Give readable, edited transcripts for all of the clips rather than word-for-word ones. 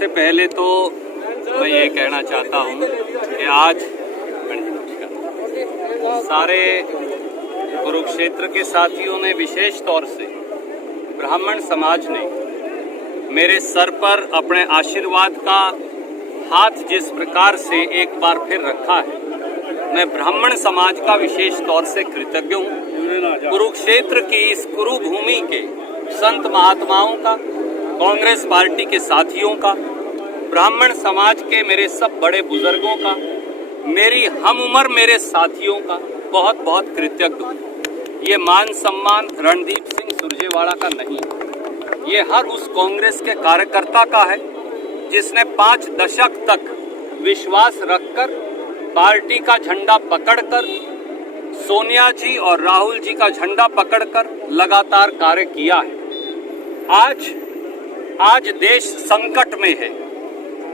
सबसे पहले तो मैं ये कहना चाहता हूँ कि आज सारे कुरुक्षेत्र के साथियों ने, विशेष तौर से ब्राह्मण समाज ने मेरे सर पर अपने आशीर्वाद का हाथ जिस प्रकार से एक बार फिर रखा है, मैं ब्राह्मण समाज का विशेष तौर से कृतज्ञ हूँ। कुरुक्षेत्र की इस कुरुभूमि के संत महात्माओं का, कांग्रेस पार्टी के साथियों का, ब्राह्मण समाज के मेरे सब बड़े बुजुर्गों का, मेरी हम उम्र मेरे साथियों का बहुत बहुत कृतज्ञ हूँ। ये मान सम्मान रणदीप सिंह सुरजेवाला का नहीं, ये हर उस कांग्रेस के कार्यकर्ता का है जिसने 5 दशक तक विश्वास रखकर पार्टी का झंडा पकड़कर, सोनिया जी और राहुल जी का झंडा पकड़कर लगातार कार्य किया है। आज देश संकट में है,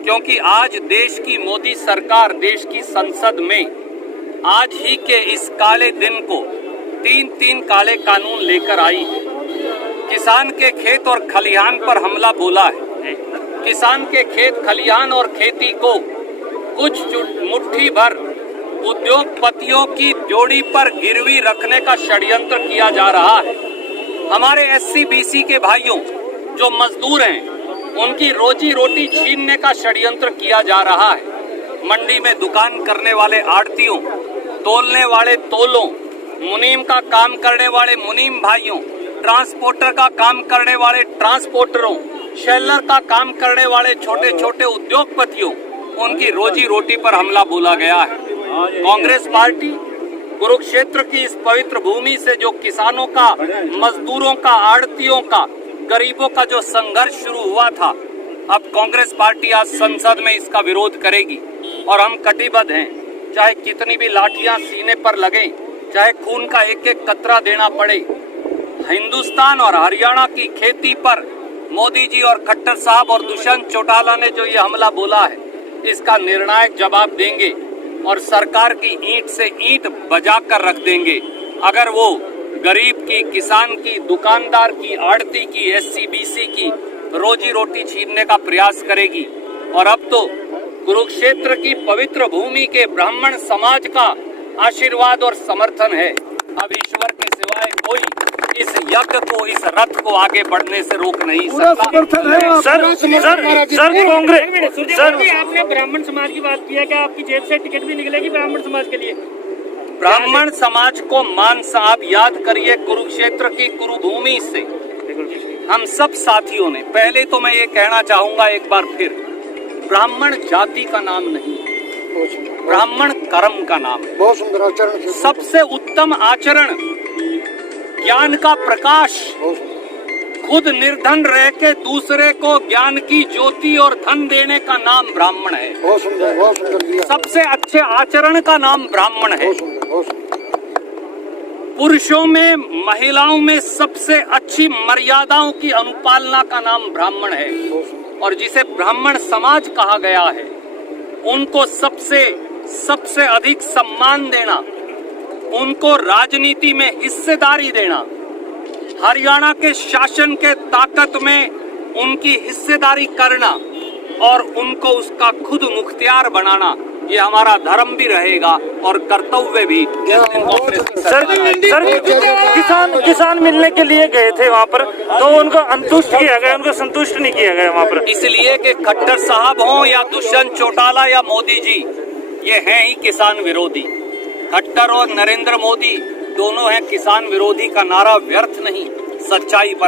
क्योंकि आज देश की मोदी सरकार देश की संसद में आज ही के इस काले दिन को 3 काले कानून लेकर आई है। किसान के खेत और खलिहान पर हमला बोला है। किसान के खेत खलिहान और खेती को कुछ मुट्ठी भर उद्योगपतियों की जोड़ी पर गिरवी रखने का षड्यंत्र किया जा रहा है। हमारे SC-BC के भाइयों जो मजदूर हैं, उनकी रोजी रोटी छीनने का षड्यंत्र किया जा रहा है। मंडी में दुकान करने वाले आड़तियों, तोलने वाले तोलों, मुनीम का काम करने वाले मुनीम भाइयों, ट्रांसपोर्टर का काम करने वाले ट्रांसपोर्टरों, शेलर का काम करने वाले छोटे छोटे उद्योगपतियों, उनकी रोजी रोटी पर हमला बोला गया है। कांग्रेस पार्टी कुरुक्षेत्र की इस पवित्र भूमि से जो किसानों का, मजदूरों का, आड़तियों का, गरीबों का जो संघर्ष शुरू हुआ था, अब कांग्रेस पार्टी आज संसद में इसका विरोध करेगी और हम कटिबद्ध हैं। चाहे कितनी भी लाठियां सीने पर लगे, चाहे खून का एक एक कतरा देना पड़े, हिंदुस्तान और हरियाणा की खेती पर मोदी जी और खट्टर साहब और दुष्यंत चौटाला ने जो ये हमला बोला है, इसका निर्णायक जवाब देंगे और सरकार की ईंट से ईंट बजा कर रख देंगे। अगर वो गरीब की, किसान की, दुकानदार की, आड़ती की, SC-BC की रोजी रोटी छीनने का प्रयास करेगी। और अब तो कुरुक्षेत्र की पवित्र भूमि के ब्राह्मण समाज का आशीर्वाद और समर्थन है। अब ईश्वर के सिवाय कोई इस यज्ञ को, इस रथ को आगे बढ़ने से रोक नहीं सकता। सर, आपने ब्राह्मण समाज की बात की है, क्या आपकी जेब से टिकट भी निकलेगी ब्राह्मण समाज के लिए? ब्राह्मण समाज को मान साहब याद करिए, कुरुक्षेत्र की कुरुभूमि से हम सब साथियों ने, पहले तो मैं ये कहना चाहूंगा एक बार फिर, ब्राह्मण जाति का नाम नहीं, ब्राह्मण कर्म का नाम है। बहुत सुंदर आचरण, सबसे उत्तम आचरण, ज्ञान का प्रकाश, खुद निर्धन रह के दूसरे को ज्ञान की ज्योति और धन देने का नाम ब्राह्मण है। बहुत सुंदर सबसे अच्छे आचरण का नाम ब्राह्मण है। बहुत सुंदर। पुरुषों में, महिलाओं में सबसे अच्छी मर्यादाओं की अनुपालना का नाम ब्राह्मण है। और जिसे ब्राह्मण समाज कहा गया है, उनको सबसे अधिक सम्मान देना, उनको राजनीति में हिस्सेदारी देना, हरियाणा के शासन के ताकत में उनकी हिस्सेदारी करना और उनको उसका खुद मुख्तियार बनाना, ये हमारा धर्म भी रहेगा और कर्तव्य भी। किसान मिलने के लिए गए थे वहाँ पर, तो उनको संतुष्ट किया गया, उनको संतुष्ट नहीं किया गया वहाँ पर, इसलिए कि खट्टर साहब हों या दुष्यंत चौटाला या मोदी जी, ये हैं ही किसान विरोधी। खट्टर और नरेंद्र मोदी दोनों हैं किसान विरोधी का नारा व्यर्थ नहीं, सच्चाई पर